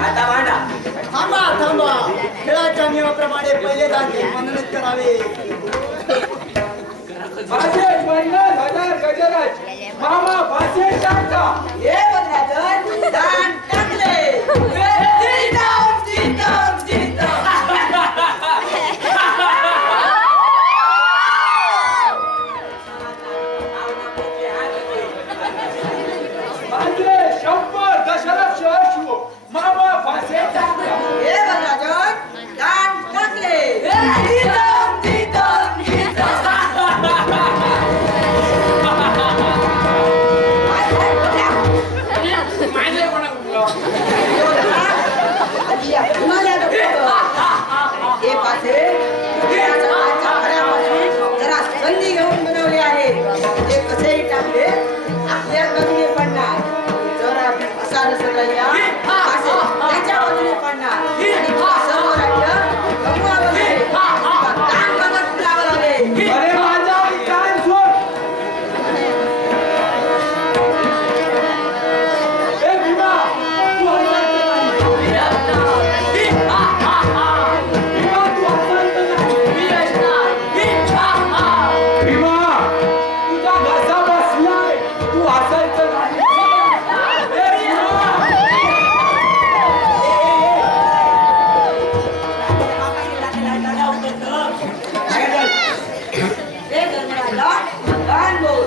आता मांडा. थांबा थांबा, खेळाच्या नियमाप्रमाणे पहिले जागे मनोनीत करावे. माझे 50,000 गजराज मामा फासे टाका. हे बघा दान टाकले. जिंदाम जिंदाम जिंदाम. माझे 100 दशलक्ष अश्व मामा फासे टाका. हे बघा दान टाकले. जिंदाम जिंदाम जिंदाम. हे पासे जरा संधी घेऊन बनवले आहे. ते कसेही टाकले आपल्या बाजूने पडणार. जरा असा नसला त्याच्या बाजूने पडणार आणि सर्व राज्य गमवावं लागेल. कान बघत फिरावं लागेल. अरे माझा कान सोड. ए भीमा, तू हसायचं नाही. भीमा, तू हसायचं नाही. भीमा, तुझा घसा बसलाय. तू हसायचं नाही. ए भीमा. हे धर्मराजला दान बोल.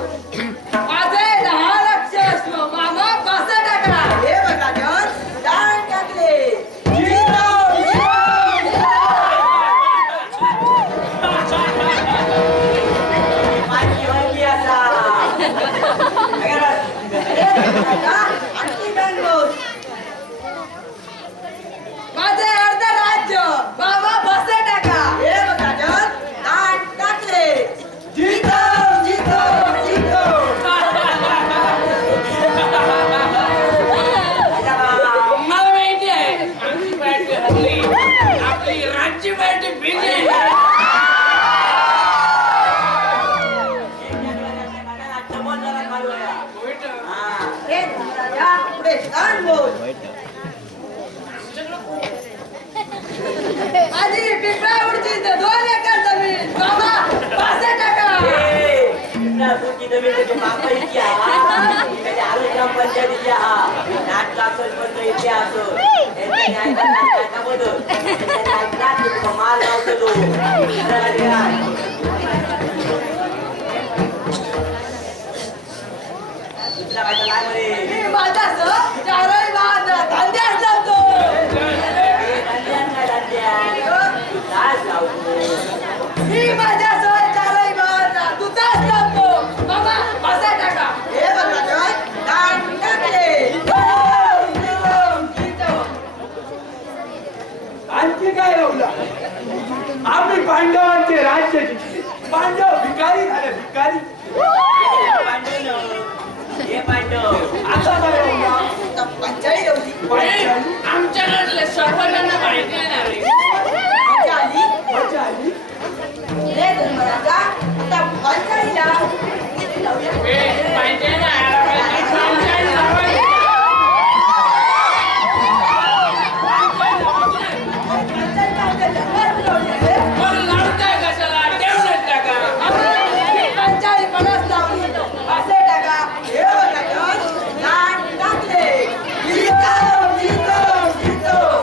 माझे 10 लक्ष अश्व मामा फासे टाका. हे बघा दान टाकले. जिंदाम जिंदाम माझी वळगी असा. आणखी दान बोल. माझे अर्ध राज्य मामा फासे टाका. हे बघा दान टाकले. जिंदाम जिंदाम जिंदाम. मला माहिती आहे आम्ही बॅट हरली. आपली राज्य बॅट भिजली. हे धर्मराजा पुढे दान बोल. माझी पिंपळावरची 2 एकर जमीन मामा फासे टाका. तुमची जमीन म्हणजे बापा इतकी आलो ग्रामपंचायतीची नाटका सरपंच इथे असो माल लावतो दुसरा काय काय म्हणे. मी माझ्यासह चारही वाहन धांद्यास लावतो. मी माझ्यासह चारही वाहन तुझाच लावतो. मामा फासे टाका. हे बघा दान टाकले. आणखी काय राहुला? आम्ही पांडवांचे राज्य जिंकले. पांडव भिकारी झाले. भिकारी. हे पांडव आता काय राहुला? पंचाळी होती. पांचाली. आमच्याकडले सर्वांना माहिती आहे रे. पंचाळी. मजा आली. हे धर्मराजा आता पंचाळीला असे टाका. हे बघा दान टाकले. जिंदाम जिंदाम जिंदाम.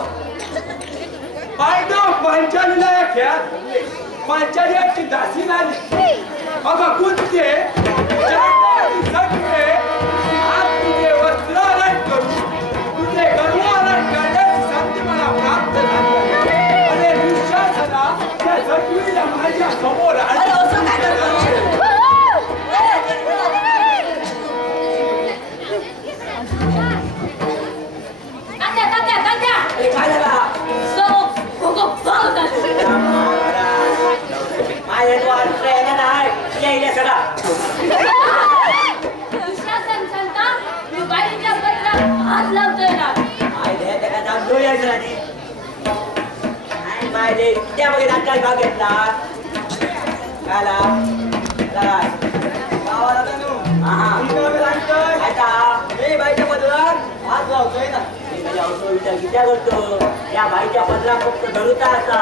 पांडव पांचालीला या खेळात हरले. पांचाली यांची दासी झाली. अगं कुंते सगळे आज तुझे वस्त्रालय करू, तुझे गर्वालय करण्याची संधी मला प्राप्त झाली आहे. आणि दुःशासना त्या जखमीला माझ्या समोर अरे असं काय करतो? हात लावतोय ना. काय मायले त्या बघे नाटकात भाग घेतला काला काय गावाला जाणू हा तुमच्या सांगतोय आता मी बाईच्या पदरात हात लावतोय ना मी माझ्या औषध विचार किती करतो या बाईच्या पदरा फक्त धरुता असा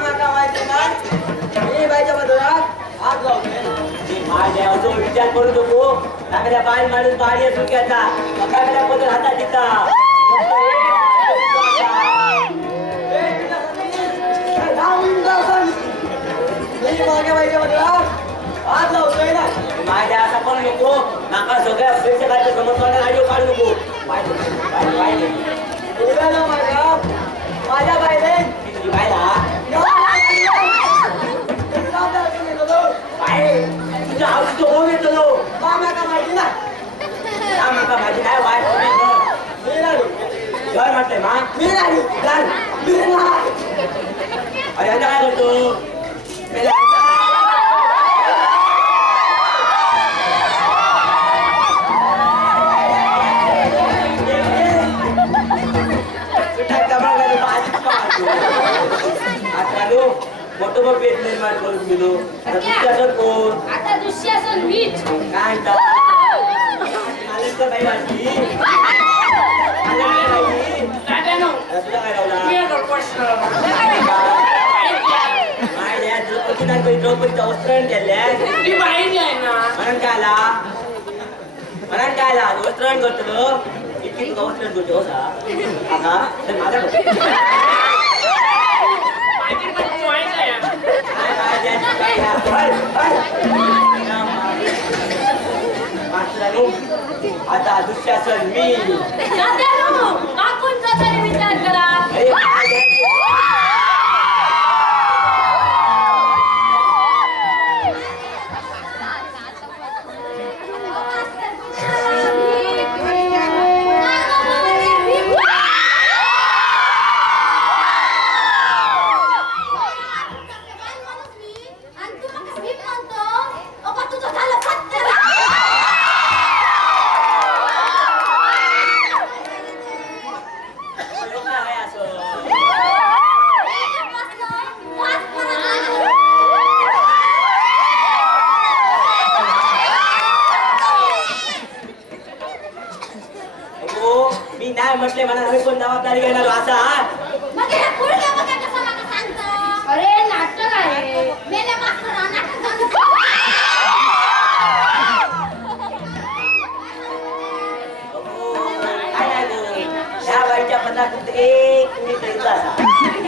नका माहिती ना मी बाईच्या पदरात हात लावतोय ना मी माझ्या औषध विचार करू नको लागल्या बाई माणूस बाडी असू घ्यायचा सकाळच्या पदर हातात दिता माझ्या असा पण नको नाका सगळ्या प्रेक्षकांच्या समोर व्हिडिओ काढू नको माझ्या बाईले तुझी बायला तुझ्या औषध होऊन येतो माका माहिती ना माका माझी काय वाईट घर म्हटलंय मा अरे आता काय करतो मोठं मग पेट निर्माण करून गेलो आता दुसऱ्याचं कोण आता दुसऱ्याचं मीच काय म्हणतात काही वाटली तुला काय लावला द्रौपदीचा वस्त्रण केल्या म्हणून काय आला म्हणून काय आला वस्त्रण करतो इतकी तुका वस्त्रण करतो आता तर माझ्या आता दुःशासन मी काकूंचा तरी विचार करा म्हटले मला आम्ही पण जबाबदारी घेणार असा अरे नाटक आहे ह्या बाईच्या पत्रात एक मिनिट द्यायचा असा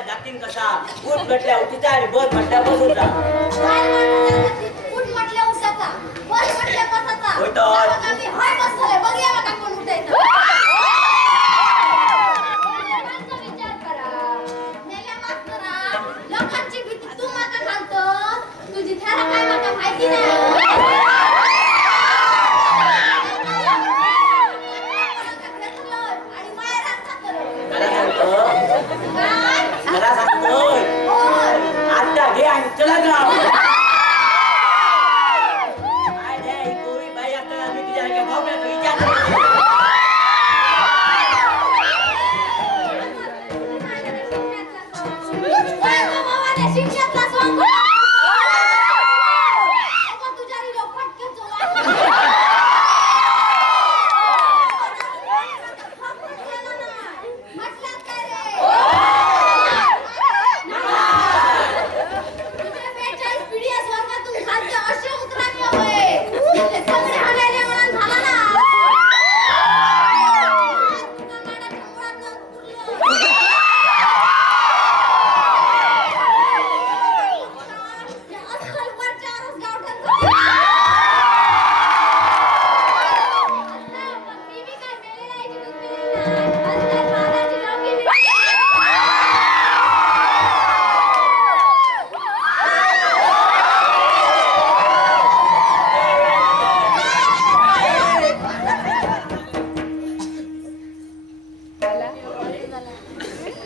जातीन कसा उठ म्हटल्या उठीचा आणि बस म्हटल्या बस होता लोकांची भीती तू माका घालतो तुझी थेरा काय माका माहिती नाही मला सांगतोय आता घे आणि चला जाऊ काय नाही कोणी बाई आता मी तुझ्या एका भावड्याचा विचार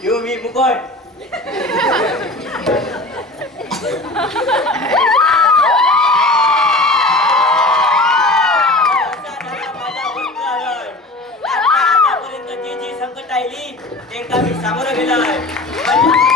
घेऊ मी मुकट आतापर्यंत जी जी संकट आली ते मी सामोरं गेलाय